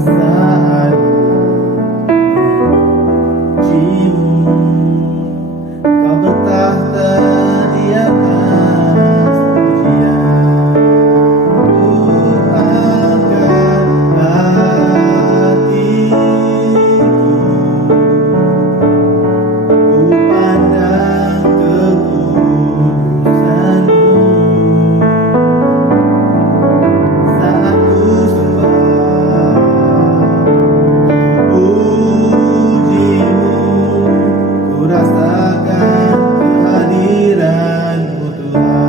saat jimu kau bertahta di atas pujian. Ku angkat hatiku, ku pandang kekudusan-Mu. Saat ku sembah puji-Mu, ku rasakan kehadiran-Mu Tuhan.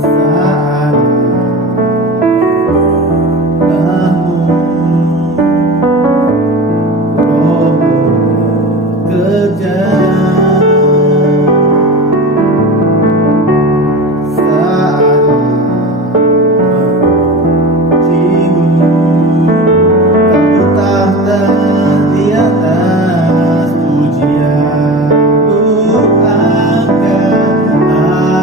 Saat Roh-Mu bekerja, saat jimu kau bertahta di atas pujian. Ku angkat hatiku,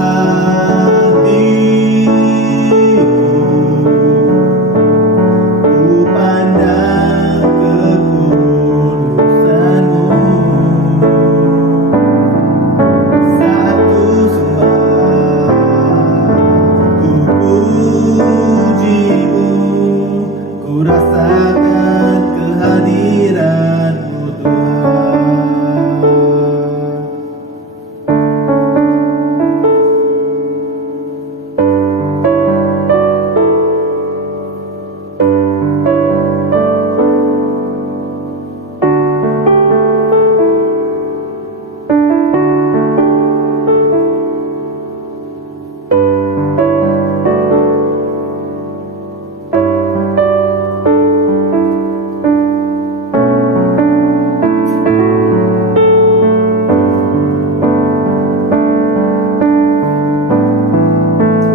ku pandang kekudusan-Mu. Saat ku sembah, ku puji-Mu, ku rasakan kehadiran-Mu Tuhan.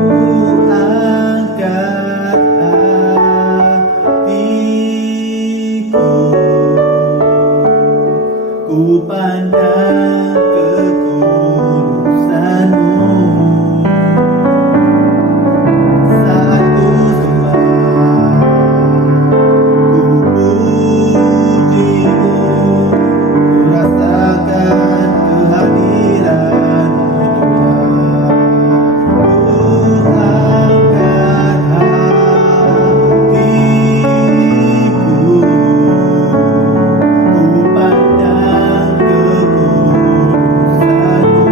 Ku angkat hatiku, ku pandang kekudusan-Mu. Saat ku sembah, ku puji-Mu, ku rasakan kehadiran-Mu Tuhan. Ku angkat hatiku, ku pandang kekudusan-Mu.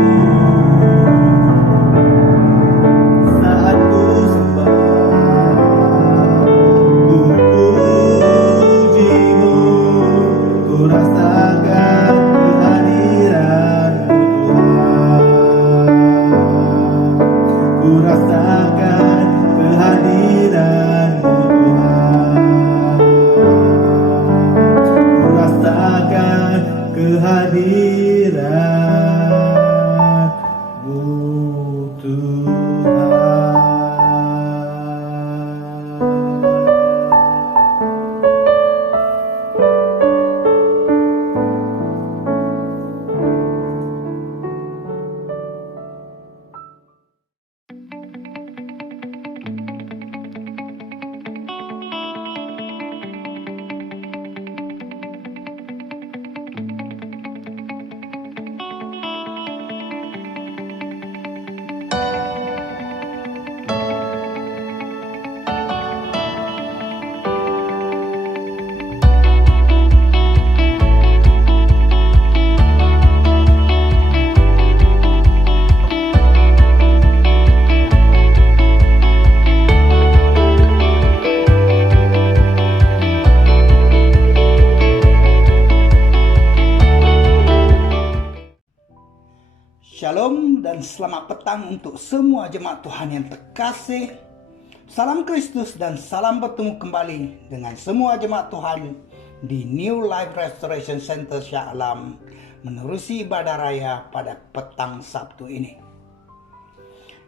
Saat ku sembah, ku puji-Mu, ku rasakan kehadiran-Mu Tuhan. Ku rasakan kehadiran-Mu Tuhan. Ku rasakan kehadiran-Mu Tuhan. Shalom dan selamat petang untuk semua jemaat Tuhan yang terkasih. Salam Kristus dan salam bertemu kembali dengan semua jemaat Tuhan di New Life Restoration Center Shah Alam menerusi ibadah raya pada petang Sabtu ini.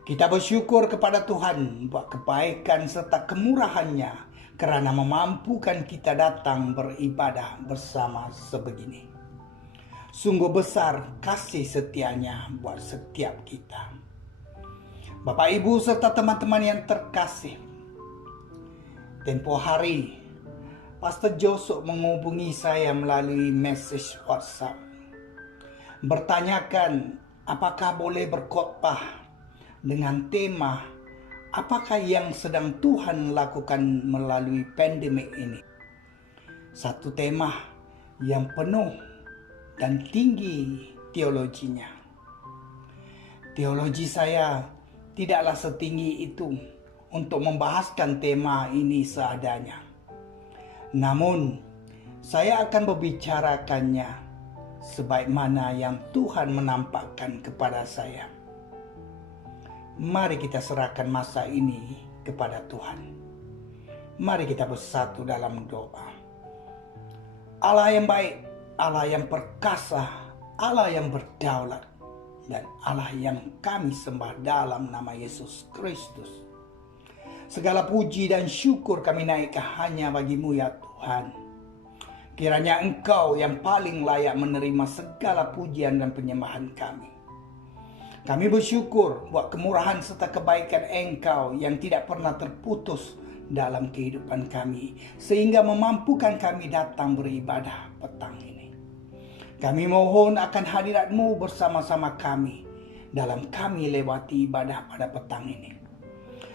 Kita bersyukur kepada Tuhan buat kebaikan serta kemurahan-Nya kerana memampukan kita datang beribadah bersama sebegini. Sungguh besar kasih setia-Nya buat setiap kita. Bapak, Ibu, serta teman-teman yang terkasih, tempoh hari Pastor Josuk menghubungi saya melalui message WhatsApp, bertanyakan apakah boleh berkhotbah dengan tema apakah yang sedang Tuhan lakukan melalui pandemik ini. Satu tema yang penuh dan tinggi teologinya. Teologi saya tidaklah setinggi itu untuk membahaskan tema ini seadanya. Namun, saya akan membicarakannya sebaik mana yang Tuhan menampakkan kepada saya. Mari kita serahkan masa ini kepada Tuhan. Mari kita bersatu dalam doa. Allah yang baik, Allah yang perkasa, Allah yang berdaulat, dan Allah yang kami sembah dalam nama Yesus Kristus. Segala puji dan syukur kami naikkan hanya bagi-Mu ya Tuhan. Kiranya Engkau yang paling layak menerima segala pujian dan penyembahan kami. Kami bersyukur buat kemurahan serta kebaikan Engkau yang tidak pernah terputus dalam kehidupan kami, sehingga memampukan kami datang beribadah petang ini. Kami mohon akan hadirat-Mu bersama-sama kami dalam kami lewati ibadah pada petang ini.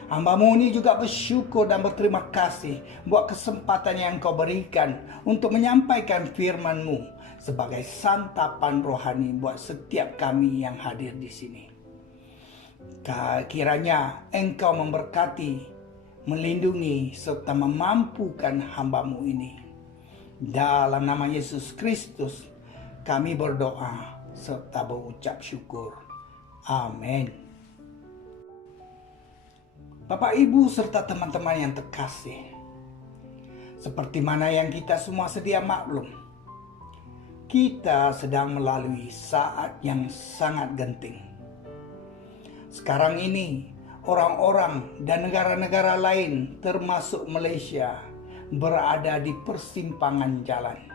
Hamba-Mu ini juga bersyukur dan berterima kasih buat kesempatan yang Engkau berikan untuk menyampaikan firman-Mu sebagai santapan rohani buat setiap kami yang hadir di sini. Kiranya Engkau memberkati, melindungi, serta memampukan hamba-Mu ini. Dalam nama Yesus Kristus kami berdoa serta berucap syukur. Amin. Bapak, Ibu, serta teman-teman yang terkasih, seperti mana yang kita semua sedia maklum, kita sedang melalui saat yang sangat genting. Sekarang ini, orang-orang dan negara-negara lain termasuk Malaysia berada di persimpangan jalan.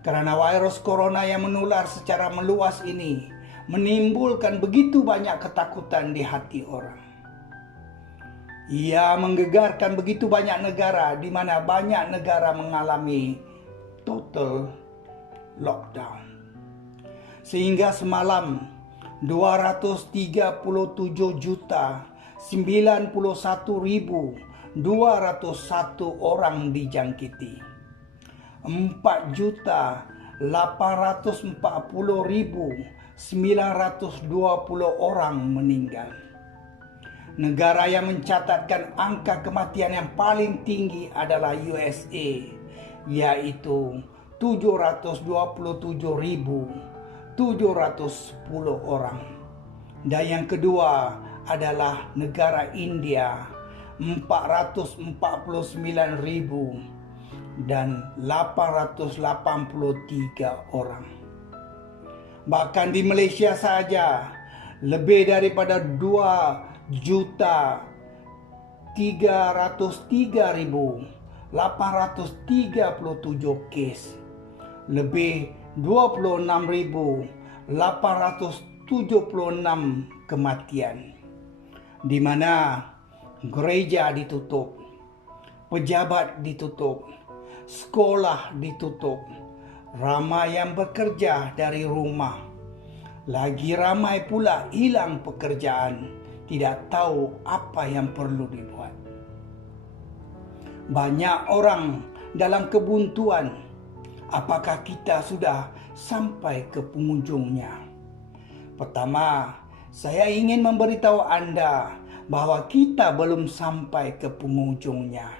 Karena virus corona yang menular secara meluas ini menimbulkan begitu banyak ketakutan di hati orang. Ia menggegarkan begitu banyak negara, di mana banyak negara mengalami total lockdown. Sehingga semalam 237.091.201 orang dijangkiti. 4.840.920 orang meninggal. Negara yang mencatatkan angka kematian yang paling tinggi adalah USA, yaitu 727.710 orang. Dan yang kedua adalah negara India, 449.883 orang. Bahkan di Malaysia saja lebih daripada 2.303.837 kes, lebih 26.876 kematian, di mana gereja ditutup, pejabat ditutup, sekolah ditutup, ramai yang bekerja dari rumah, lagi ramai pula hilang pekerjaan, tidak tahu apa yang perlu dibuat. Banyak orang dalam kebuntuan. Apakah kita sudah sampai ke penghujungnya? Pertama, saya ingin memberitahu Anda bahwa kita belum sampai ke penghujungnya.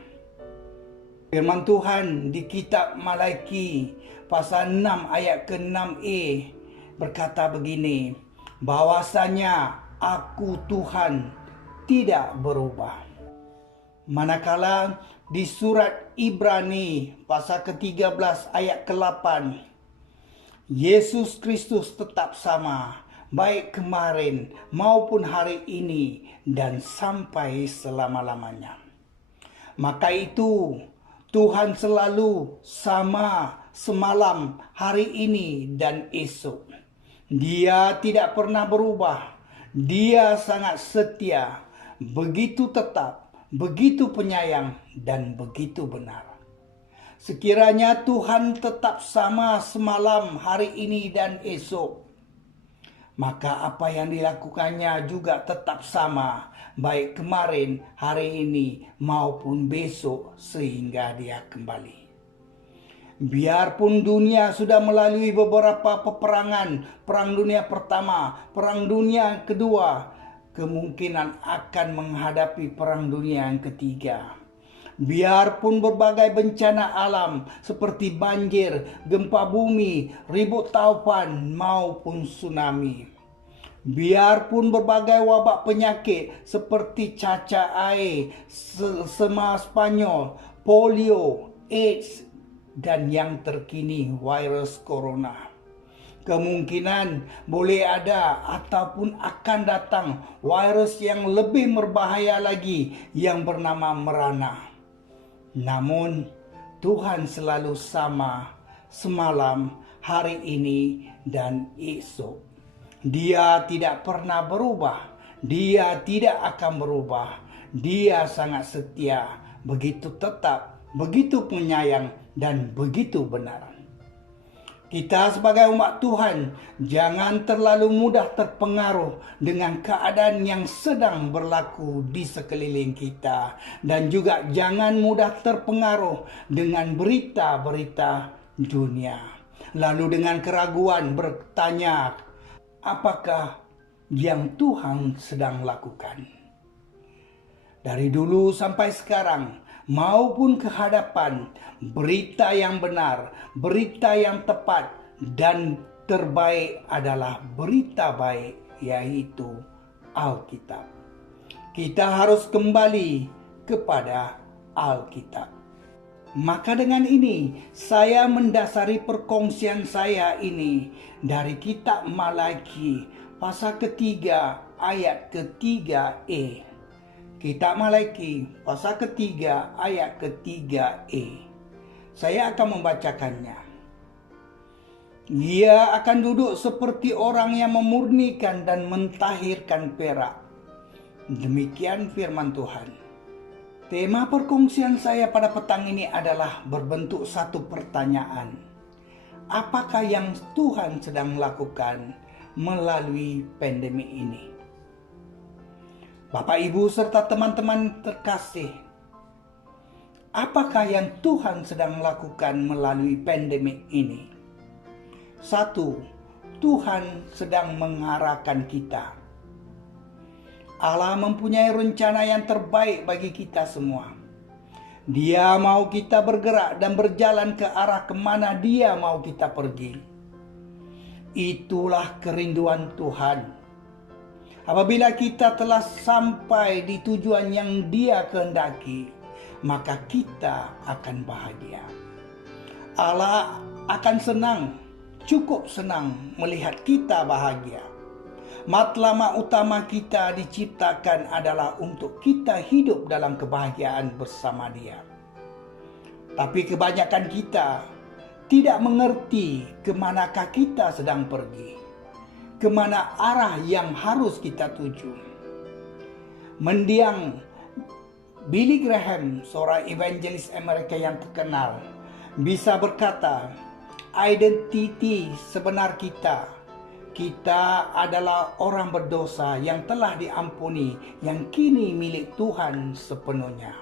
Firman Tuhan di kitab Malaki pasal 6 ayat ke-6a berkata begini, bahwasanya Aku Tuhan tidak berubah. Manakala di surat Ibrani pasal ke-13 ayat ke-8, Yesus Kristus tetap sama, baik kemarin maupun hari ini dan sampai selama-lamanya. Maka itu Tuhan selalu sama semalam, hari ini, dan esok. Dia tidak pernah berubah. Dia sangat setia, begitu tetap, begitu penyayang, dan begitu benar. Sekiranya Tuhan tetap sama semalam, hari ini, dan esok, maka apa yang dilakukannya juga tetap sama, baik kemarin, hari ini, maupun besok, sehingga dia kembali. Biarpun dunia sudah melalui beberapa peperangan, Perang Dunia Pertama, Perang Dunia Kedua, kemungkinan akan menghadapi Perang Dunia yang Ketiga. Biarpun berbagai bencana alam seperti banjir, gempa bumi, ribut taufan maupun tsunami. Biarpun berbagai wabak penyakit seperti cacar air, sema Spanyol, polio, AIDS, dan yang terkini virus corona. Kemungkinan boleh ada ataupun akan datang virus yang lebih berbahaya lagi yang bernama merana. Namun Tuhan selalu sama semalam, hari ini, dan esok. Dia tidak pernah berubah. Dia tidak akan berubah. Dia sangat setia, begitu tetap, begitu penyayang, dan begitu benar. Kita sebagai umat Tuhan jangan terlalu mudah terpengaruh dengan keadaan yang sedang berlaku di sekeliling kita. Dan juga jangan mudah terpengaruh dengan berita-berita dunia. Lalu dengan keraguan bertanya, apakah yang Tuhan sedang lakukan? Dari dulu sampai sekarang, maupun ke hadapan, berita yang benar, berita yang tepat, dan terbaik adalah berita baik, yaitu Alkitab. Kita harus kembali kepada Alkitab. Maka dengan ini, saya mendasari perkongsian saya ini dari kitab Malaki, pasal ketiga, ayat ketiga-E. Kitab Malaki pasal ketiga ayat ketiga-E. Saya akan membacakannya. Ia akan duduk seperti orang yang memurnikan dan mentahirkan perak. Demikian firman Tuhan. Tema perkongsian saya pada petang ini adalah berbentuk satu pertanyaan. Apakah yang Tuhan sedang lakukan melalui pandemi ini? Bapak, Ibu, serta teman-teman terkasih, apakah yang Tuhan sedang lakukan melalui pandemik ini? 1. Tuhan sedang mengarahkan kita. Allah mempunyai rencana yang terbaik bagi kita semua. Dia mau kita bergerak dan berjalan ke arah kemana Dia mau kita pergi. Itulah kerinduan Tuhan. Apabila kita telah sampai di tujuan yang Dia kehendaki, maka kita akan bahagia. Allah akan senang, cukup senang melihat kita bahagia. Matlamat utama kita diciptakan adalah untuk kita hidup dalam kebahagiaan bersama Dia. Tapi kebanyakan kita tidak mengerti kemanakah kita sedang pergi, kemana arah yang harus kita tuju. Mendiang Billy Graham, seorang evangelis Amerika yang terkenal, bisa berkata, identiti sebenar kita adalah orang berdosa yang telah diampuni, yang kini milik Tuhan sepenuhnya.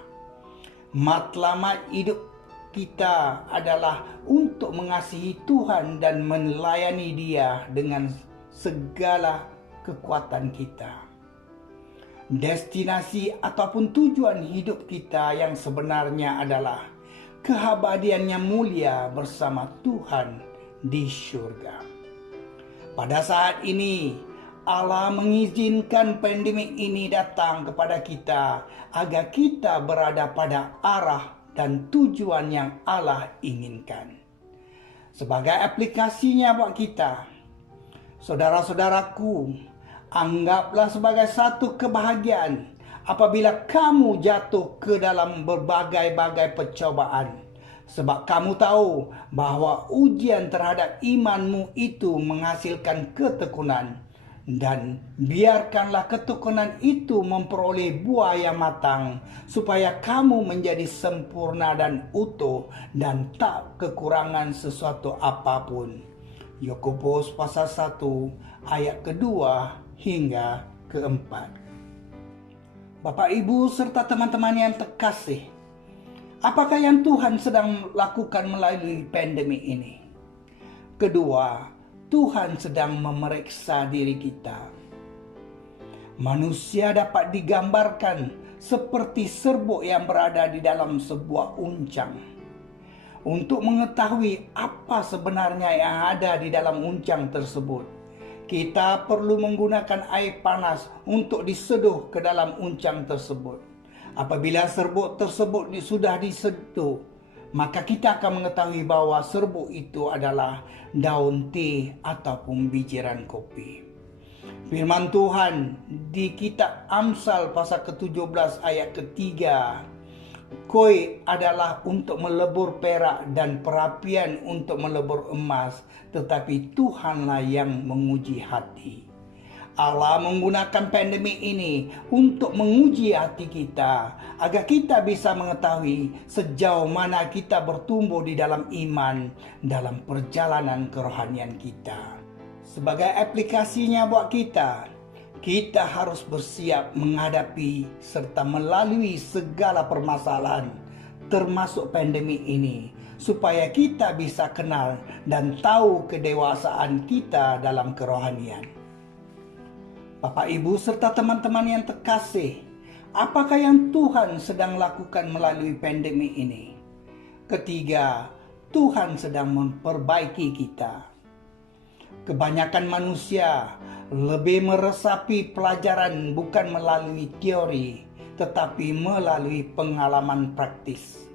Matlamat hidup kita adalah untuk mengasihi Tuhan dan melayani Dia dengan segala kekuatan kita. Destinasi ataupun tujuan hidup kita yang sebenarnya adalah keabadian yang mulia bersama Tuhan di surga. Pada saat ini, Allah mengizinkan pandemi ini datang kepada kita agar kita berada pada arah dan tujuan yang Allah inginkan. Sebagai aplikasinya buat kita, Saudara-saudaraku, anggaplah sebagai satu kebahagiaan apabila kamu jatuh ke dalam berbagai-bagai percobaan. Sebab kamu tahu bahwa ujian terhadap imanmu itu menghasilkan ketekunan. Dan biarkanlah ketekunan itu memperoleh buah yang matang, supaya kamu menjadi sempurna dan utuh dan tak kekurangan sesuatu apapun. Yakobus pasal 1 ayat kedua hingga keempat. Bapak, Ibu, serta teman-teman yang terkasih, apakah yang Tuhan sedang lakukan melalui pandemi ini? Kedua, Tuhan sedang memeriksa diri kita. Manusia dapat digambarkan seperti serbuk yang berada di dalam sebuah uncang. Untuk mengetahui apa sebenarnya yang ada di dalam uncang tersebut, kita perlu menggunakan air panas untuk diseduh ke dalam uncang tersebut. Apabila serbuk tersebut sudah diseduh, maka kita akan mengetahui bahwa serbuk itu adalah daun teh ataupun bijiran kopi. Firman Tuhan di kitab Amsal pasal ke-17 ayat ketiga, koi adalah untuk melebur perak dan perapian untuk melebur emas, tetapi Tuhanlah yang menguji hati. Allah menggunakan pandemi ini untuk menguji hati kita, agar kita bisa mengetahui sejauh mana kita bertumbuh di dalam iman dalam perjalanan kerohanian kita. Sebagai aplikasinya buat kita harus bersiap menghadapi serta melalui segala permasalahan termasuk pandemi ini, supaya kita bisa kenal dan tahu kedewasaan kita dalam kerohanian. Bapak, Ibu, serta teman-teman yang terkasih, apakah yang Tuhan sedang lakukan melalui pandemi ini? Ketiga, Tuhan sedang memperbaiki kita. Kebanyakan manusia lebih meresapi pelajaran bukan melalui teori, tetapi melalui pengalaman praktis.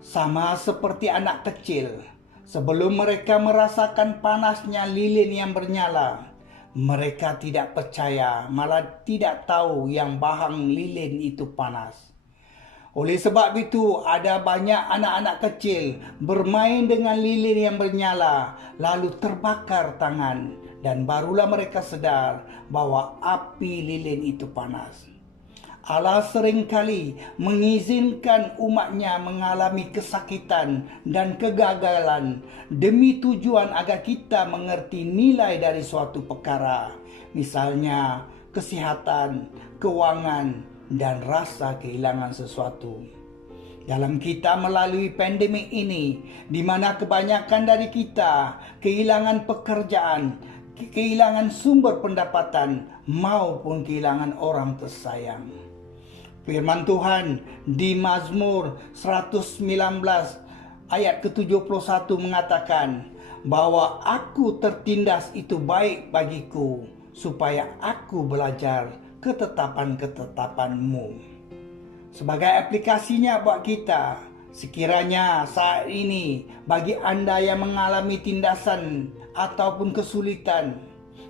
Sama seperti anak kecil, sebelum mereka merasakan panasnya lilin yang bernyala, mereka tidak percaya, malah tidak tahu yang bahang lilin itu panas. Oleh sebab itu, ada banyak anak-anak kecil bermain dengan lilin yang bernyala, lalu terbakar tangan, dan barulah mereka sadar bahwa api lilin itu panas. Allah seringkali mengizinkan umatnya mengalami kesakitan dan kegagalan demi tujuan agar kita mengerti nilai dari suatu perkara. Misalnya kesehatan, keuangan, dan rasa kehilangan sesuatu. Dalam kita melalui pandemi ini, di mana kebanyakan dari kita kehilangan pekerjaan, kehilangan sumber pendapatan, maupun kehilangan orang tersayang. Firman Tuhan di Mazmur 119 ayat ke-71 mengatakan bahwa aku tertindas itu baik bagiku, supaya aku belajar ketetapan-ketetapan-Mu. Sebagai aplikasinya buat kita, sekiranya saat ini bagi Anda yang mengalami tindasan ataupun kesulitan,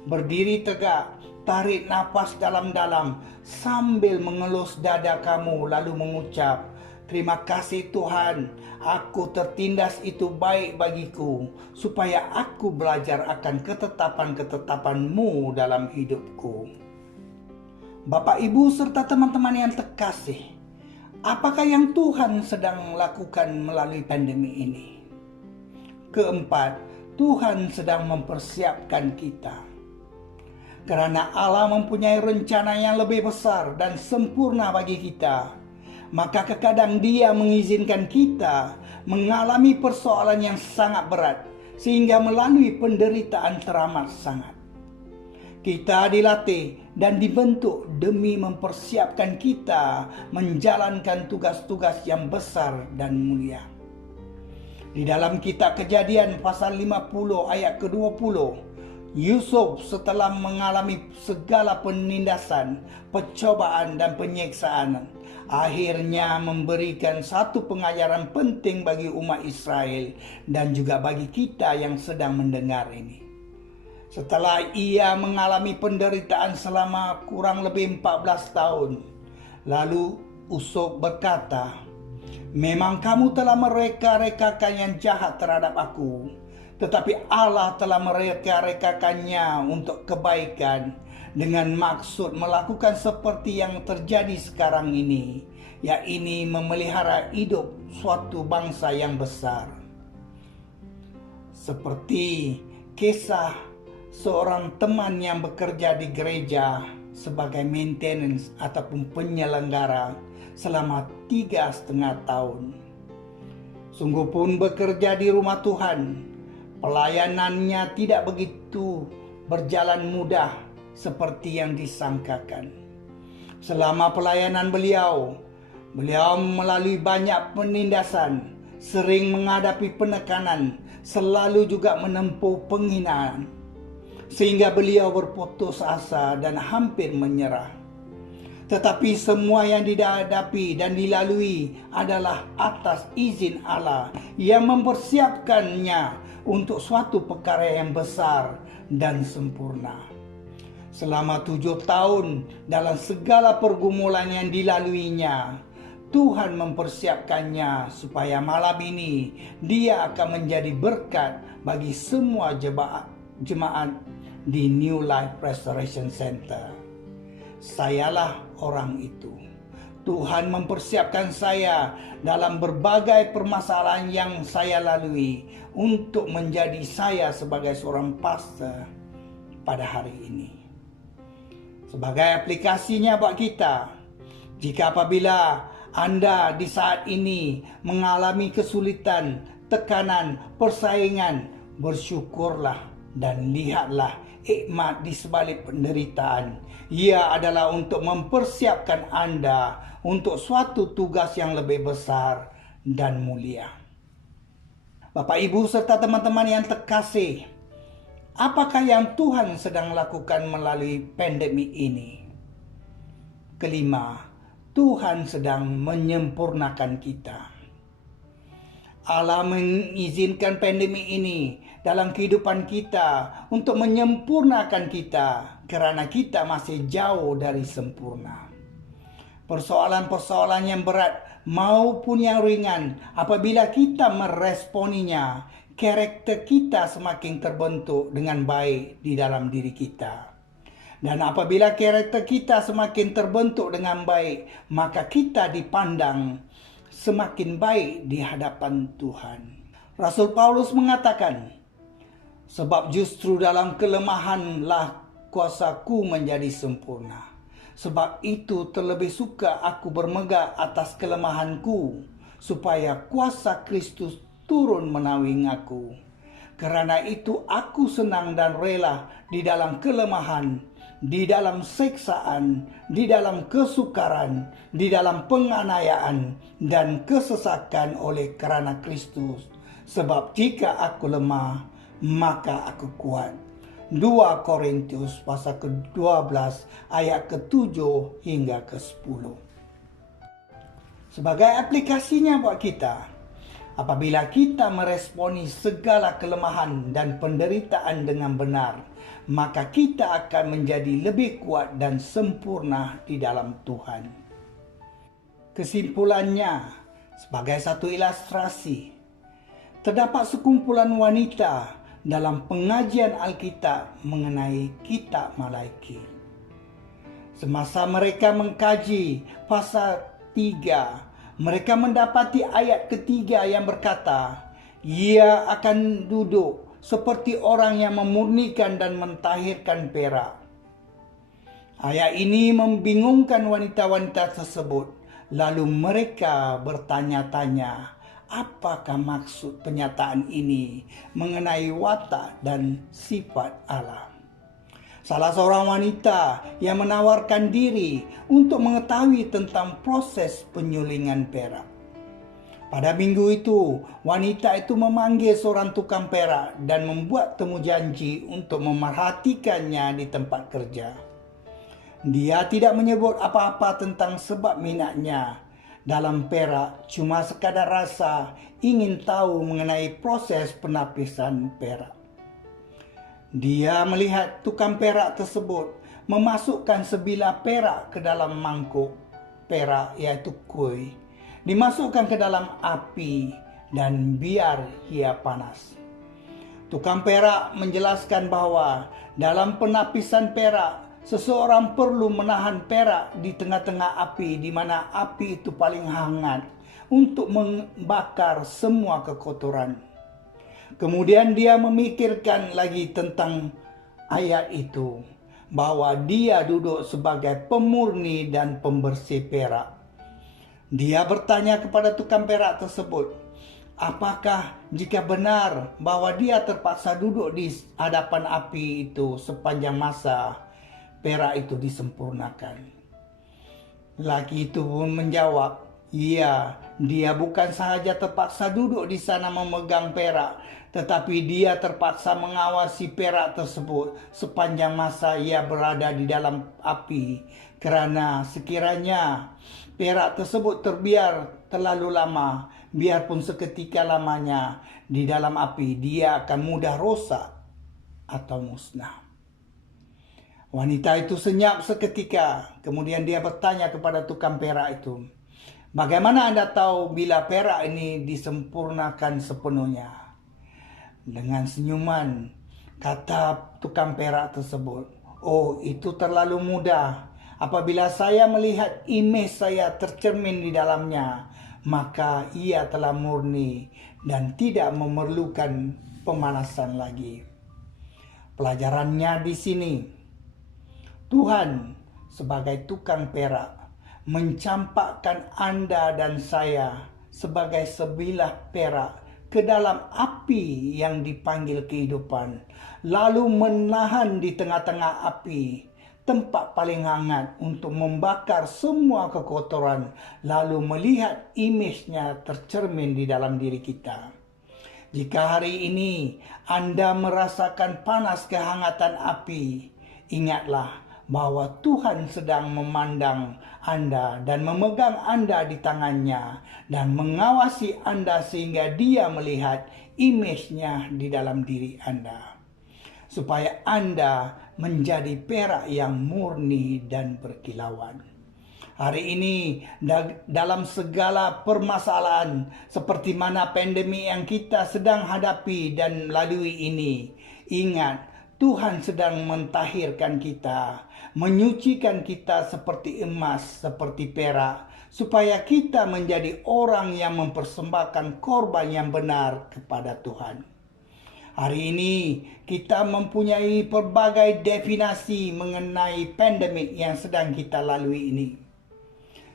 berdiri tegak, tarik nafas dalam-dalam sambil mengelus dada kamu lalu mengucap, terima kasih Tuhan, aku tertindas itu baik bagiku, supaya aku belajar akan ketetapan-ketetapan-Mu dalam hidupku. Bapak, Ibu, serta teman-teman yang terkasih, apakah yang Tuhan sedang lakukan melalui pandemi ini? Keempat, Tuhan sedang mempersiapkan kita. Karena Allah mempunyai rencana yang lebih besar dan sempurna bagi kita, maka terkadang Dia mengizinkan kita mengalami persoalan yang sangat berat, sehingga melalui penderitaan teramat sangat. Kita dilatih dan dibentuk demi mempersiapkan kita menjalankan tugas-tugas yang besar dan mulia. Di dalam kitab Kejadian pasal 50 ayat ke-20, Yusuf setelah mengalami segala penindasan, percobaan dan penyiksaan, akhirnya memberikan satu pengajaran penting bagi umat Israel dan juga bagi kita yang sedang mendengar ini. Setelah ia mengalami penderitaan selama kurang lebih 14 tahun, lalu Usop berkata, "Memang kamu telah mereka-rekakan yang jahat terhadap aku, tetapi Allah telah mereka-rekakannya untuk kebaikan dengan maksud melakukan seperti yang terjadi sekarang ini, yaitu memelihara hidup suatu bangsa yang besar." Seperti kisah seorang teman yang bekerja di gereja sebagai maintenance ataupun penyelenggara selama 3,5 tahun. Sungguh pun bekerja di rumah Tuhan, pelayanannya tidak begitu berjalan mudah seperti yang disangkakan. Selama pelayanan beliau melalui banyak penindasan, sering menghadapi penekanan, selalu juga menempuh penghinaan, sehingga beliau berputus asa dan hampir menyerah. Tetapi semua yang dihadapi dan dilalui adalah atas izin Allah yang mempersiapkannya untuk suatu perkara yang besar dan sempurna. Selama 7 tahun dalam segala pergumulan yang dilaluinya, Tuhan mempersiapkannya supaya malam ini dia akan menjadi berkat bagi semua jemaat di New Life Restoration Center. Sayalah orang itu. Tuhan mempersiapkan saya dalam berbagai permasalahan yang saya lalui untuk menjadi saya sebagai seorang pastor pada hari ini. Sebagai aplikasinya buat kita, jika apabila Anda di saat ini mengalami kesulitan, tekanan, persaingan, bersyukurlah dan lihatlah hikmat di sebalik penderitaan. Ia adalah untuk mempersiapkan Anda untuk suatu tugas yang lebih besar dan mulia. Bapak, Ibu, serta teman-teman yang terkasih, apakah yang Tuhan sedang lakukan melalui pandemi ini? Kelima, Tuhan sedang menyempurnakan kita. Allah mengizinkan pandemi ini dalam kehidupan kita untuk menyempurnakan kita karena kita masih jauh dari sempurna. Persoalan-persoalan yang berat maupun yang ringan, apabila kita meresponinya, karakter kita semakin terbentuk dengan baik di dalam diri kita. Dan apabila karakter kita semakin terbentuk dengan baik, maka kita dipandang semakin baik di hadapan Tuhan. Rasul Paulus mengatakan, "Sebab justru dalam kelemahanlah kuasaku menjadi sempurna. Sebab itu terlebih suka aku bermegah atas kelemahanku, supaya kuasa Kristus turun menaungi aku. Karena itu aku senang dan rela di dalam kelemahan, di dalam siksaan, di dalam kesukaran, di dalam penganiayaan dan kesesakan oleh karena Kristus. Sebab jika aku lemah, maka aku kuat." 2 Korintus pasal ke-12 ayat ke-7 hingga ke-10. Sebagai aplikasinya buat kita, apabila kita meresponi segala kelemahan dan penderitaan dengan benar, maka kita akan menjadi lebih kuat dan sempurna di dalam Tuhan. Kesimpulannya, sebagai satu ilustrasi, terdapat sekumpulan wanita dalam pengajian Alkitab mengenai kitab Malaiki. Semasa mereka mengkaji pasal 3, mereka mendapati ayat ketiga yang berkata, "Ia akan duduk seperti orang yang memurnikan dan mentahirkan perak." Ayat ini membingungkan wanita-wanita tersebut. Lalu mereka bertanya-tanya, apakah maksud pernyataan ini mengenai watak dan sifat Allah? Salah seorang wanita yang menawarkan diri untuk mengetahui tentang proses penyulingan perak. Pada minggu itu, wanita itu memanggil seorang tukang perak dan membuat temu janji untuk memerhatikannya di tempat kerja. Dia tidak menyebut apa-apa tentang sebab minatnya dalam perak, cuma sekadar rasa ingin tahu mengenai proses penapisan perak. Dia melihat tukang perak tersebut memasukkan sebilah perak ke dalam mangkuk perak, yaitu kuil, dimasukkan ke dalam api dan biar ia panas. Tukang perak menjelaskan bahwa dalam penapisan perak, seseorang perlu menahan perak di tengah-tengah api, di mana api itu paling hangat, untuk membakar semua kekotoran. Kemudian dia memikirkan lagi tentang ayat itu, bahwa dia duduk sebagai pemurni dan pembersih perak. Dia bertanya kepada tukang perak tersebut, apakah jika benar bahwa dia terpaksa duduk di hadapan api itu sepanjang masa perak itu disempurnakan. Lelaki itu pun menjawab, iya, dia bukan sahaja terpaksa duduk di sana memegang perak, tetapi dia terpaksa mengawasi perak tersebut sepanjang masa ia berada di dalam api. Kerana sekiranya perak tersebut terbiar terlalu lama, biarpun seketika lamanya di dalam api, dia akan mudah rosak atau musnah. Wanita itu senyap seketika, kemudian dia bertanya kepada tukang perak itu, bagaimana Anda tahu bila perak ini disempurnakan sepenuhnya? Dengan senyuman, kata tukang perak tersebut, oh, itu terlalu mudah. Apabila saya melihat imej saya tercermin di dalamnya, maka ia telah murni dan tidak memerlukan pemanasan lagi. Pelajarannya di sini, Tuhan sebagai tukang perak mencampakkan Anda dan saya sebagai sebilah perak ke dalam api yang dipanggil kehidupan, lalu menahan di tengah-tengah api, tempat paling hangat, untuk membakar semua kekotoran, lalu melihat imejnya tercermin di dalam diri kita. Jika hari ini Anda merasakan panas kehangatan api, ingatlah bahwa Tuhan sedang memandang Anda dan memegang Anda di tangannya dan mengawasi Anda sehingga Dia melihat imejnya di dalam diri Anda, supaya Anda menjadi perak yang murni dan berkilauan. Hari ini dalam segala permasalahan seperti mana pandemi yang kita sedang hadapi dan lalui ini, ingat, Tuhan sedang mentahirkan kita, menyucikan kita seperti emas, seperti perak, supaya kita menjadi orang yang mempersembahkan korban yang benar kepada Tuhan. Hari ini kita mempunyai pelbagai definisi mengenai pandemik yang sedang kita lalui ini.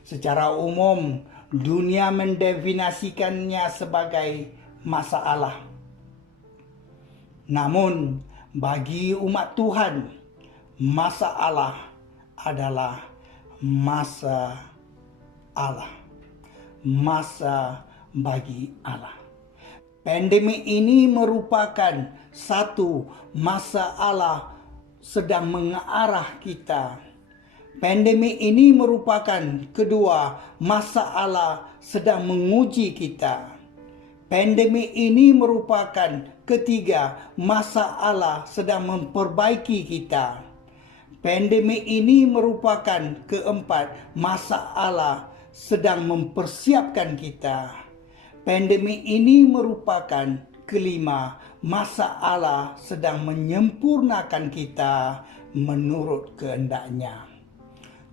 Secara umum, dunia mendefinisikannya sebagai masalah. Namun, bagi umat Tuhan, masalah adalah masa Allah. Masa bagi Allah. Pandemi ini merupakan satu, masa Allah sedang mengarah kita. Pandemi ini merupakan kedua, masa Allah sedang menguji kita. Pandemi ini merupakan ketiga, masa Allah sedang memperbaiki kita. Pandemi ini merupakan keempat, masa Allah sedang mempersiapkan kita. Pandemi ini merupakan kelima, masa Allah sedang menyempurnakan kita menurut kehendak-Nya.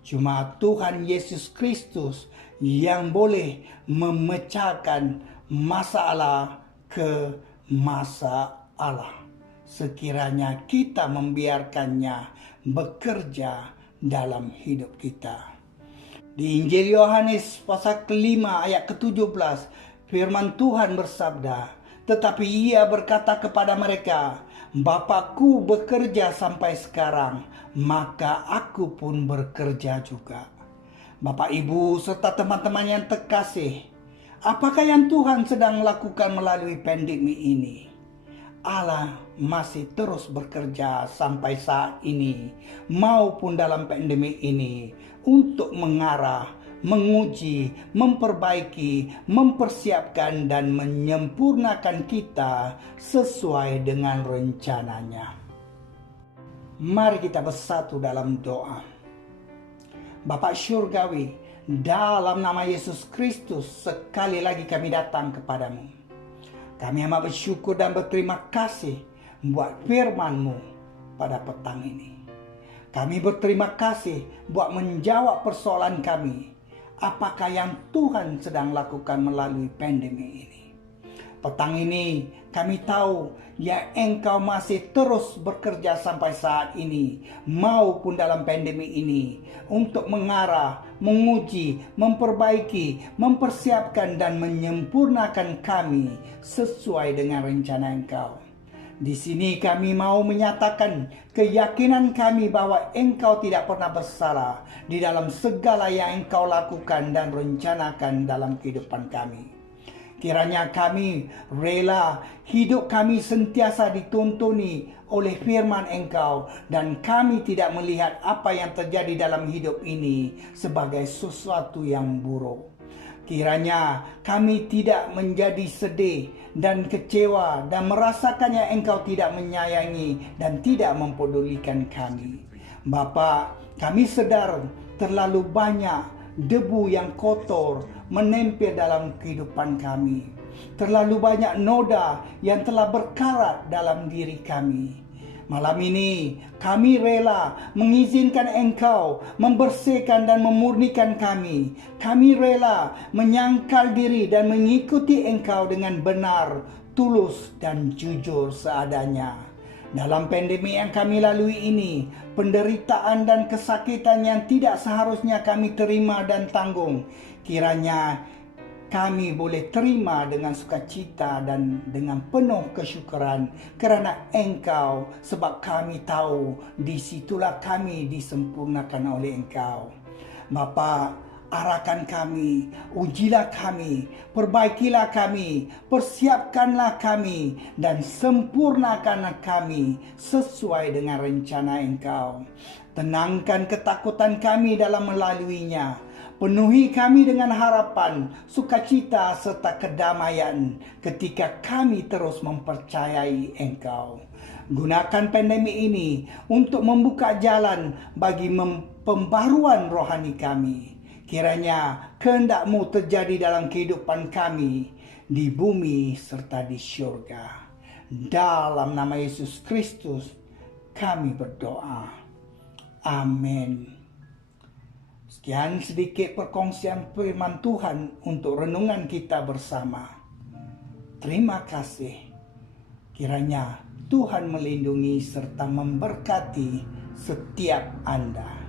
Cuma Tuhan Yesus Kristus yang boleh memecahkan masalah ke masalah, sekiranya kita membiarkannya bekerja dalam hidup kita. Di Injil Yohanes pasal kelima ayat ke-17, firman Tuhan bersabda, tetapi ia berkata kepada mereka, Bapakku bekerja sampai sekarang, maka aku pun bekerja juga. Bapak, Ibu, serta teman-teman yang terkasih, apakah yang Tuhan sedang lakukan melalui pandemi ini? Allah masih terus bekerja sampai saat ini maupun dalam pandemi ini untuk mengarah, menguji, memperbaiki, mempersiapkan dan menyempurnakan kita sesuai dengan rencananya. Mari kita bersatu dalam doa. Bapa Syurgawi, dalam nama Yesus Kristus, sekali lagi kami datang kepadamu. Kami amat bersyukur dan berterima kasih buat firman-Mu pada petang ini. Kami berterima kasih buat menjawab persoalan kami. Apakah yang Tuhan sedang lakukan melalui pandemi ini? Petang ini kami tahu ya Engkau masih terus bekerja sampai saat ini maupun dalam pandemi ini untuk mengarah, menguji, memperbaiki, mempersiapkan dan menyempurnakan kami sesuai dengan rencana Engkau. Di sini kami mau menyatakan keyakinan kami bahwa Engkau tidak pernah bersalah di dalam segala yang Engkau lakukan dan rencanakan dalam kehidupan kami. Kiranya kami rela hidup kami sentiasa dituntuni oleh firman Engkau dan kami tidak melihat apa yang terjadi dalam hidup ini sebagai sesuatu yang buruk. Kiranya kami tidak menjadi sedih dan kecewa dan merasakannya Engkau tidak menyayangi dan tidak mempedulikan kami. Bapa, kami sedar terlalu banyak debu yang kotor menempel dalam kehidupan kami. Terlalu banyak noda yang telah berkarat dalam diri kami. Malam ini kami rela mengizinkan Engkau membersihkan dan memurnikan kami. Kami rela menyangkal diri dan mengikuti Engkau dengan benar, tulus dan jujur seadanya. Dalam pandemi yang kami lalui ini, penderitaan dan kesakitan yang tidak seharusnya kami terima dan tanggung, kiranya kami boleh terima dengan sukacita dan dengan penuh kesyukuran kerana Engkau, sebab kami tahu disitulah kami disempurnakan oleh Engkau. Bapa, arahkan kami, ujilah kami, perbaikilah kami, persiapkanlah kami, dan sempurnakanlah kami sesuai dengan rencana Engkau. Tenangkan ketakutan kami dalam melaluinya. Penuhi kami dengan harapan, sukacita serta kedamaian ketika kami terus mempercayai Engkau. Gunakan pandemi ini untuk membuka jalan bagi pembaruan rohani kami. Kiranya kehendak-Mu terjadi dalam kehidupan kami di bumi serta di syurga. Dalam nama Yesus Kristus kami berdoa. Amin. Sekian sedikit perkongsian firman Tuhan untuk renungan kita bersama. Terima kasih. Kiranya Tuhan melindungi serta memberkati setiap Anda.